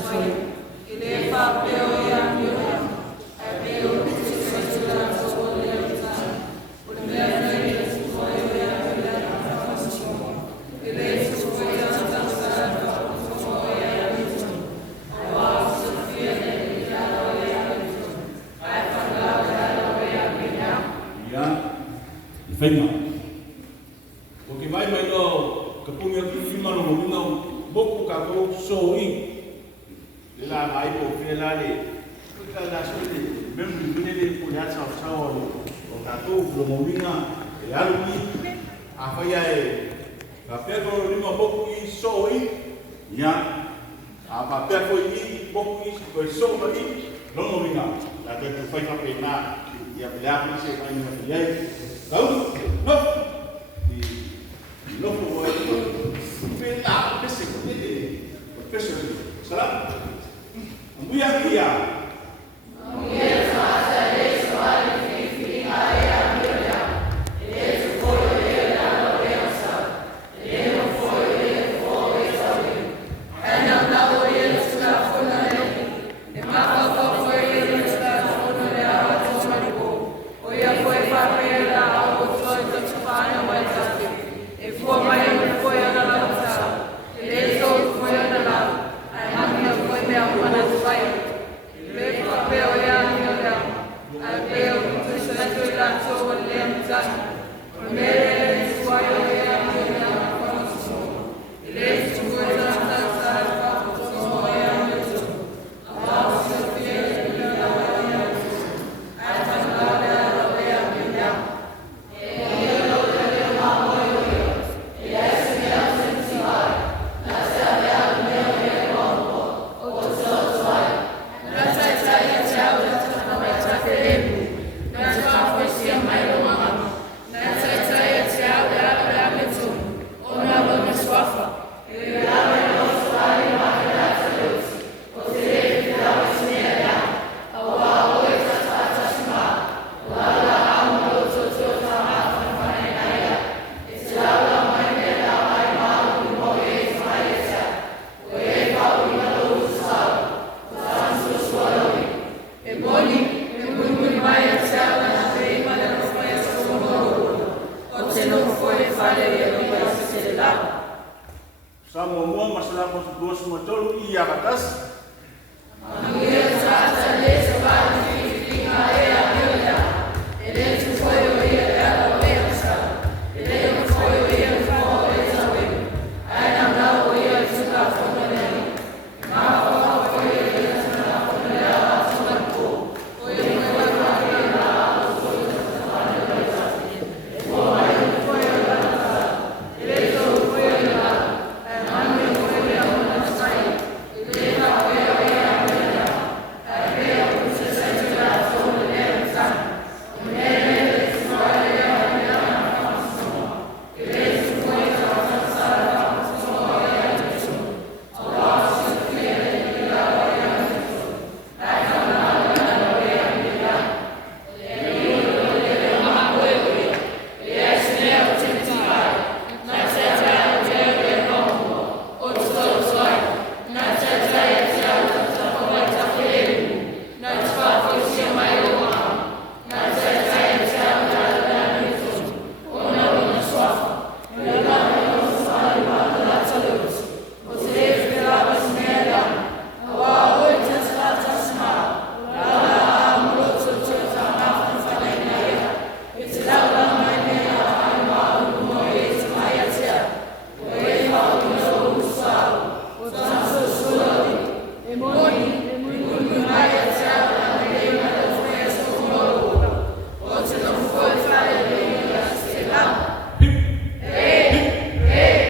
foi. Ele papel e a minha. É meu que se segura sobre o mulher foi a mulher na fashion. Ele foi a dançar foi a missão. A Sofia dele já foi a missão. Vai falar a minha. Ya, e fai o que vai no kapunga ki fima no mo boku ka ko so i la mai ko fe la le ka la so le même ni le ko ya sa sa o ka to lo mo vinga e alu ni a fa ya e ka pe ko ni mo boku i so i ya a pa pe ko i boku i ko so ma i lo mo vinga la te fa fa pe na ya pe la ni se fa ni ma ya no no può la queste sarà un via Foi